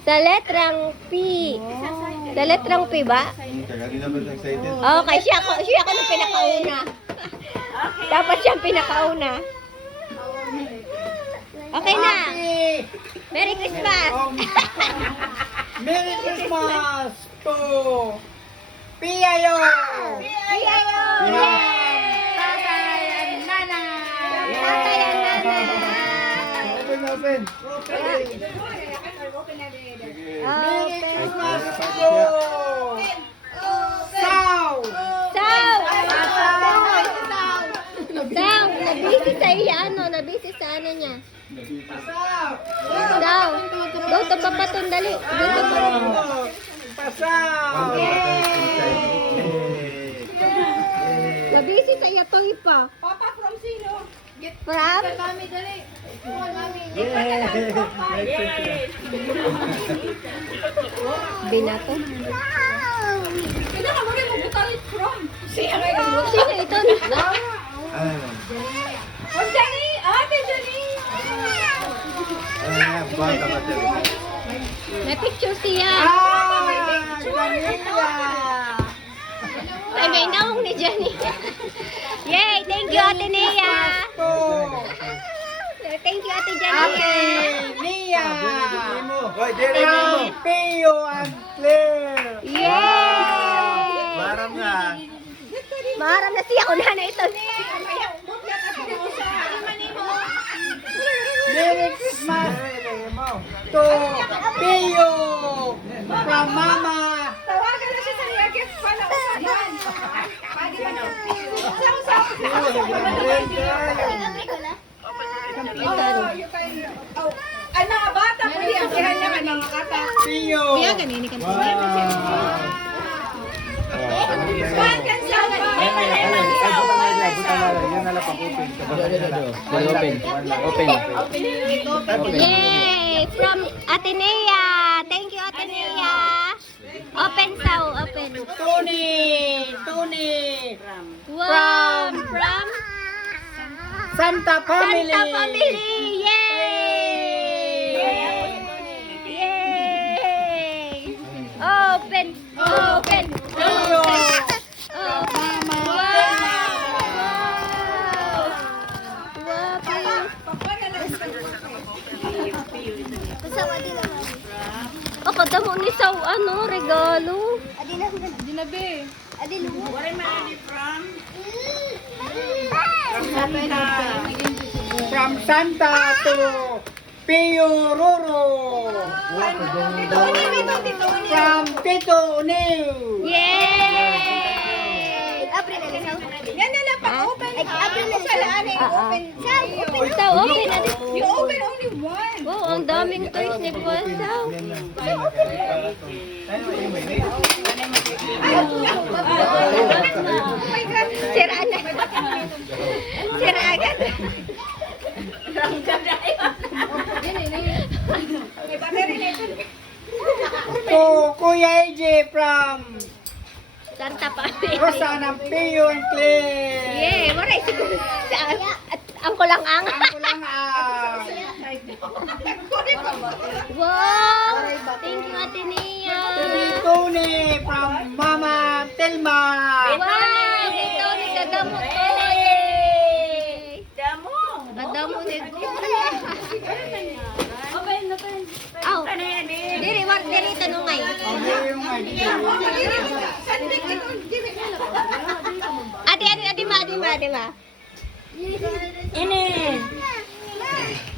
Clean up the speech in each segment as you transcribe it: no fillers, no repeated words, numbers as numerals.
Sa letrang P. Sa letrang P ba? Kanina ba excited? Oo, kay siya ako nung pinakauna. Dapat siyang pinakauna. Okay na. Merry Christmas. Merry Christmas to Piayo! Piayo! Tatay and Nanay! Tatay and Nanay. Open, open. Merry Open. Christmas to Sao! Sound! Sound! Nabisi sa iya, nabisi sa niya. Sao! Sound! Go to papatun, dali. Go to papatun. Pasao! Nabisi sa iya, toy pa. Papa from sino? Get From? mami dali. Oh, mami. Binato. Kaya ka mo butalit from. Siya kay Sino ito? Ano? Oh, Jenny! Ate Jenny! Ano yan? Bata ba siya? May picture siya. Janilla! Ay, may naong ni Jenny. Yay! Thank you, Ate Nea. Thank you, Ate Jenny. Ate Nia! Hoy, Jerry mo! Pio and Claire! Yay! Maram na. Maharam na siya. Una na ito. Merry Christmas to Pio from Mama! Tawagan na siya sa niya. Get pala usahan. Pwede ba na? Ay, mga bata po yan. Kaya naman mga kata. Pio! One can sell it. Yay! From Atenea. Thank you, Atenea. Open sao, open. Tony! Wow! From Santa Family! Santa Family. Yay! Yay! Open! Open! Pio! Oh, Mama! Oh, kadamo ni Saw, regalo. Dinabi. From Santa to Pio Roro! From Tito Unil! Yay! Yan na lang pa-open ha. Sa laan eh. Open. Saw, open na din. You open only one. Wow, ang daming toys ni Paul Saw. Sira na. Sira agad. May battery na ito. To Kuya AJ from Santa Family. Rosana Pio and Claire! Yay! Maray siguro. Ang kulang ang. Ang kulang Wow! Thank you, Ate Nia. Tony from Mama Telma! Wow! Dito, nagdadamo to. Yay! Kadamo ni Aw! Diri tanungay. Okay yung idea. Adi ma.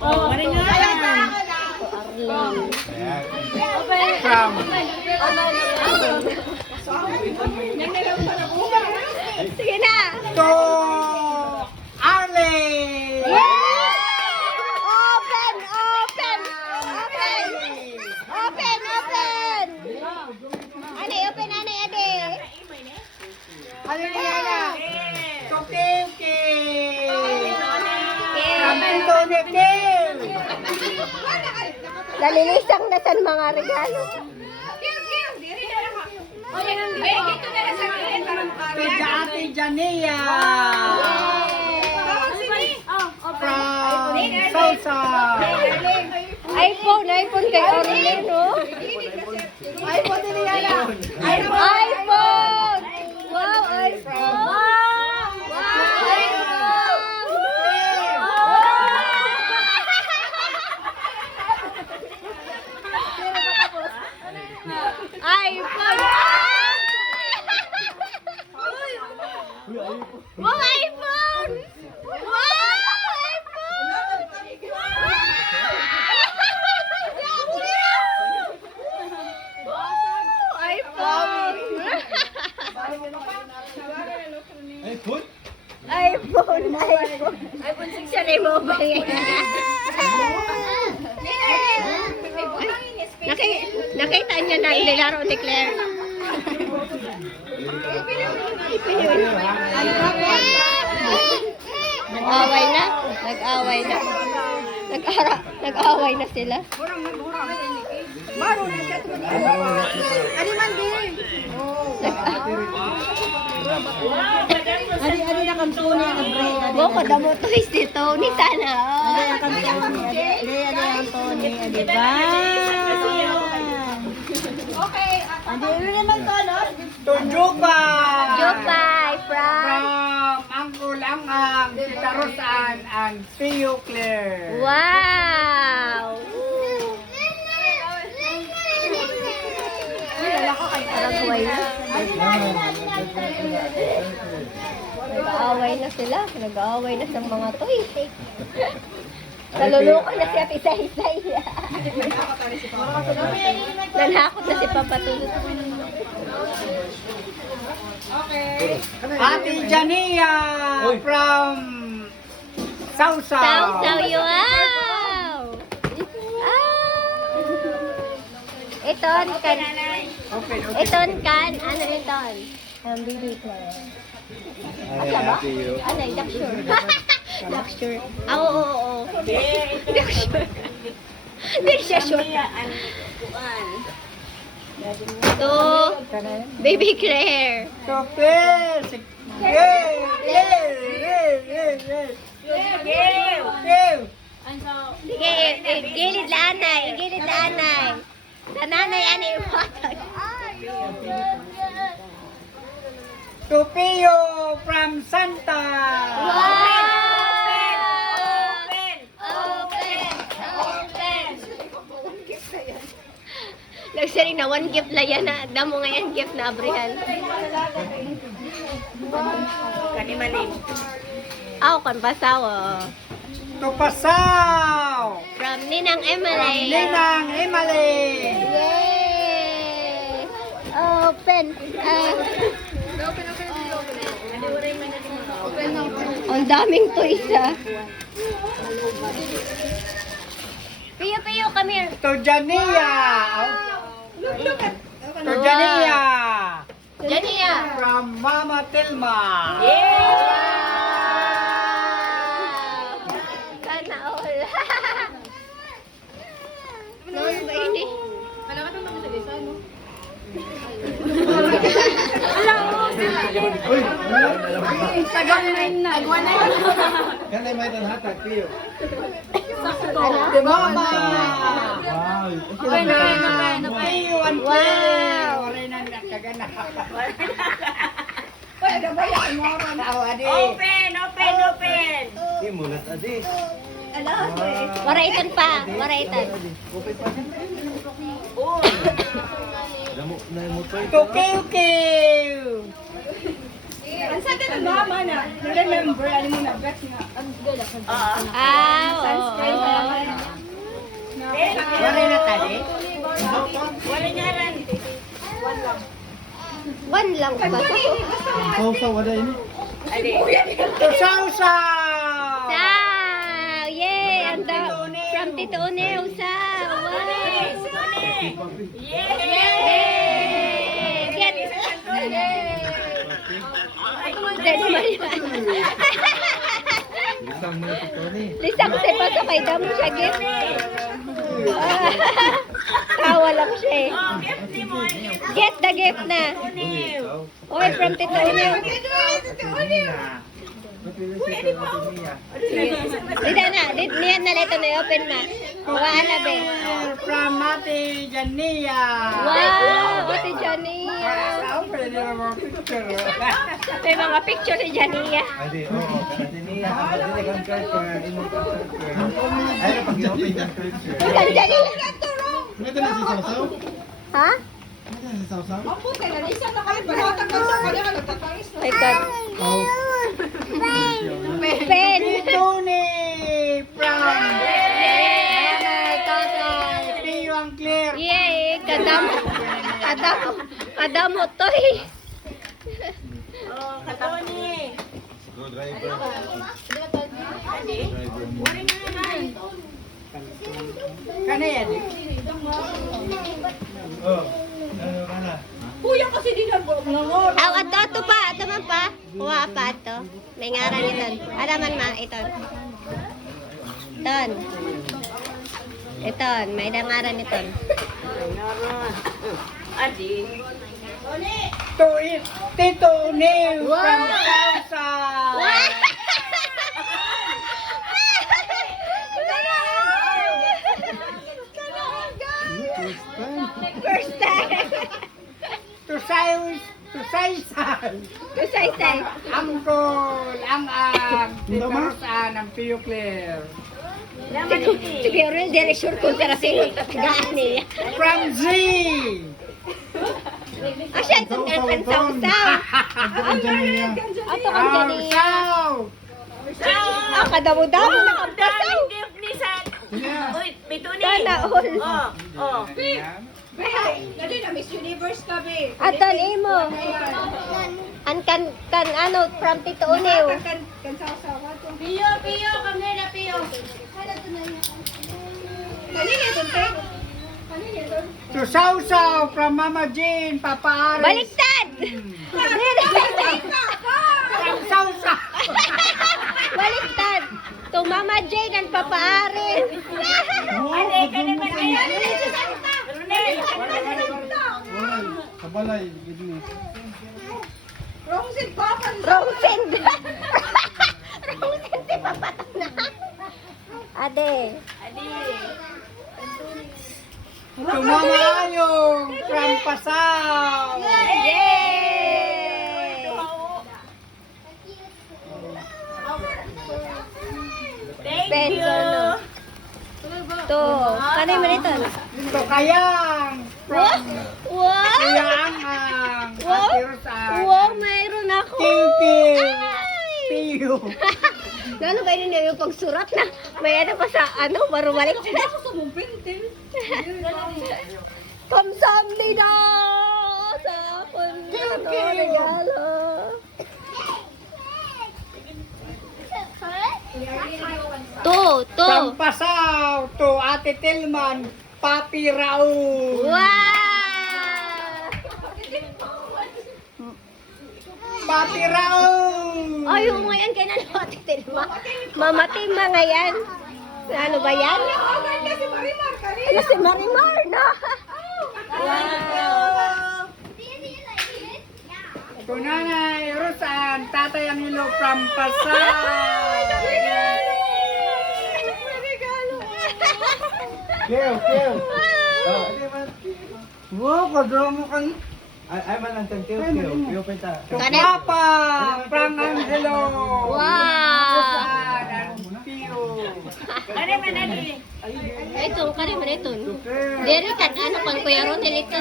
Oh, wala nga. From Sige na. to Arley! Open! Ade, ade. Hallelujah! To Kinky! Okay. From Tony Kim! Nalilisang na sa mga regalo. Dito na lang sa akin para To Ate Jania! From Salsa! iPhone kay Orlin, no? iPhone! Wow, iPhone! iPhone! Wow, iPhone! Wow, iPhone! iPhone? iPhone, iPhone. iPhone 6 yan, ay mobile yan. Nakita niya na ilalaro ni Claire. Nag-away na. Nag-away na. Nag-away na sila. Ano man din? Adi na kampuni ang break. Boko damo toys dito. Ni sana. Adi na kampuni. Adi kampuni. Adi ba? Okay. Adi naman to, no? To Jupay. Jopay from From Uncle Angang, Tita Rosan, and Tio Claire. Wow! Nag-away na. Nag-away na sila. Nag-away na sa mga toys. Naluloko na siya isa-isa. Nanakot na si Papa Tulot. Ate Jania from Sausaw. Sausaw, wow! Iton kan. Iton kan. Ano iton? Baby Claire. Ay, happy you. Ano, Daksure. Daksure. Oo. Daksure. Hindi siya sure. Ito, Baby Claire. So, Claire. Claire. Sige, gilid la anay. Gilid la anay. Sa nanay, ano yung water? Tupio from Santa. Wow! Nagsaring na one gift la yan na. Damo nga yan gift na abrihan. Kanimanin. Ako kan pasawa. Tupasaw. From Ninang Emily. Ninang Emily. Yay! Open. Ang daming toys ah. Piyo, come here. To Jania. To Jania. Jania. From Mama Telma. Sana all. Noon ba ini? Uy! Yan ay may tanhatag, Tio. Mama. Wow! Tio and Claire. Oray na nakagana. Open. Di mulat adi. Waraitan pa. Waraitan. Open pa. Damo na yung motoy. Tukiw-kiw. Ang sa din mama na. Remember, ano mo na, bet nga. Oo. Oray na tali. One lang ba? Sausa, wala ini. Tusaw-saw. Saw! Yay! Ang from Tito Oneo. Saw! Wow! Yay! Get! Dali Maria. Isang mga ito ni. Lisang sa pasakay damo siya gift. Tawa lang siya eh. Get the gift na. Oy, from Tito Oneo. Dito na. Niyan na leto na open ma. Wala be. From Ate Jania. Wow! Ate Johnny. Pwede na mga picture. May mga picture ni Jania. Adi, oo. Kasi niya, ang pagdinig ang culture, imong culture. Ay, na pag-i-open ang culture. Ikan Jania. Ito na si Sausaw? Ha? Ito na si Sausaw? My God. Pen. Tony from Nanay, Tatay, Pio ang clear. Yay! Kadamo to eh. Go driver. Kana yan. Oh, ano ka na? Ato pa. Ato man pa. Kuha pa ato. May ngaran ito. Alaman ma. Ito. Iton. Iton. May ngaran ito. Tito Neil from Kausa. First time. Tusaysan. Kusay-say. Angkol, ang Tito Rosan, ang Pio Claire. Siguro yung direction ko pero sino tatagaan niya. From Z. Asya, itong girlfriend sausaw. Ato kang Jania. Sausaw. Kadamo-damo na kang pasaw. Sana all. Aton imo. An kan ano from Tito Uniw. Tusawsaw from Mama Jane, Papa Aris. Baliktad. From Sausaw. Baliktad. To Mama Jane and Papa Aris. Kabalay, gini. Rongsin. Rongsin si Papa na. Ade. Tumamayong from Pasaw. Yay! Thank you. To, kanay mo nito? Tukayang from Wow! Kuyaang. Wow! Wow, mayroon ako! King Ay! Pio. Lalo ba yun yung pagsurat na may ano pa sa ano, marumalik na. Kamsamnida! Sa punto regalo. To. From Pasaw to Ate Tilman, Papi Raul. Wow! Papi Raul. Ay, yung ngayon kaya nanotitin mo. Mamating mga yan. Ano ba yan? Ano si Marimar, no? Wow! To Nanay Rosan, Tatay Anilo from Pasaw. Keo. Oh, adi man. Wow, kadramo kang Ay man ang Keo. Keo pita. to Papa from Angelo. Wow! Rosan and Pio. Ito, kari man ito. Dere kan, ano pang Kuya Ronel ito.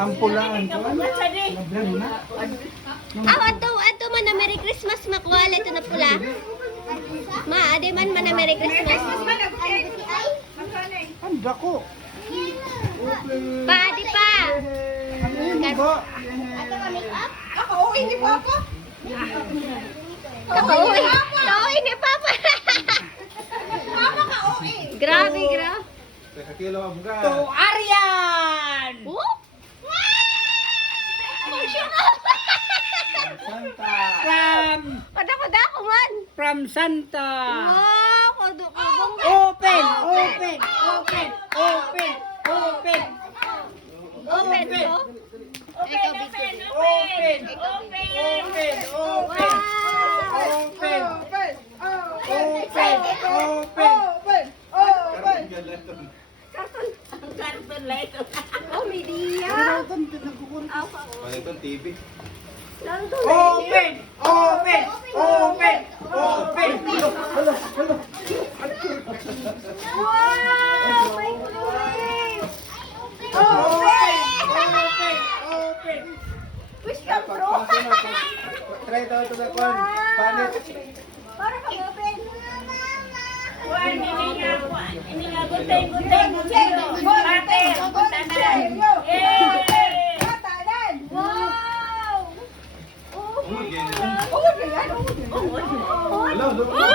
Ang pulaan ko. Ato man na Merry Christmas makuwala ito na pula. Ma, ade man na Merry Christmas. Ang dako. Pa, adi pa. Ano ba? Kauwi ni Papa. Grabe. Teka kilo ang buga. To Arian. Whoop! Santa. Kadako man. From Santa. Wow, kadukubong. Open. Open ko. Ikaw, Bidyo. Oh, may diya. Ano itong TV? Open! Open! Open! Open! Wow! May clothes! Open! Open! Open! Wish come Pag true! paso na, try daw ito sa kwan. Panit. Para mag-open. Wow! Oh, ganyan. Oh, Hello, hello.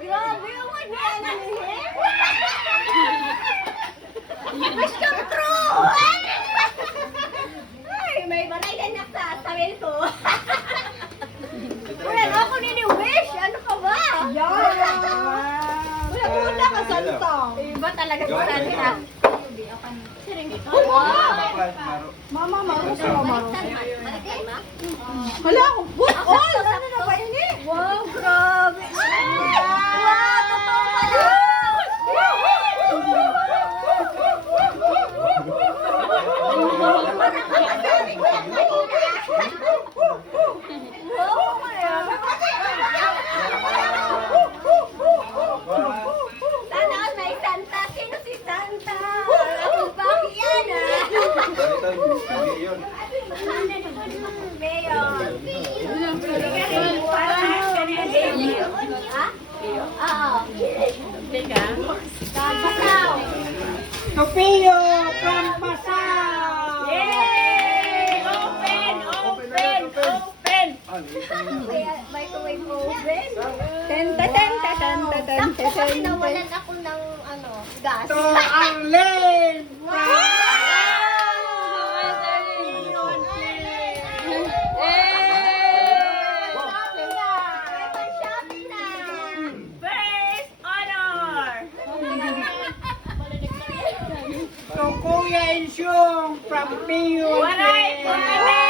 Grabe yung mag-ano niya. Wish come true! Ay, may baray na naksasabil ko. Wala na ako nini-wish. Ano ka ba? Wala ka santa. Iba talaga sa santa. Oh, wow! Mama, Wala ako. What all? Ano na ba ini? Wow, grabe. Wow, totoo pala. Wow, sana all may Santa. Sino si Santa? Akong baki yan ah. Yun. Mayor. Ah? Oo. Kagasaw. Tupio from Pasao! Yay! Open! Open! Open! Ah, Microwave oven. Tenta, tenta, tenta, tenta, Kasi tenta. nawalan ako ng ano, gas. To Arlene! To Kuya Insyong from PUK!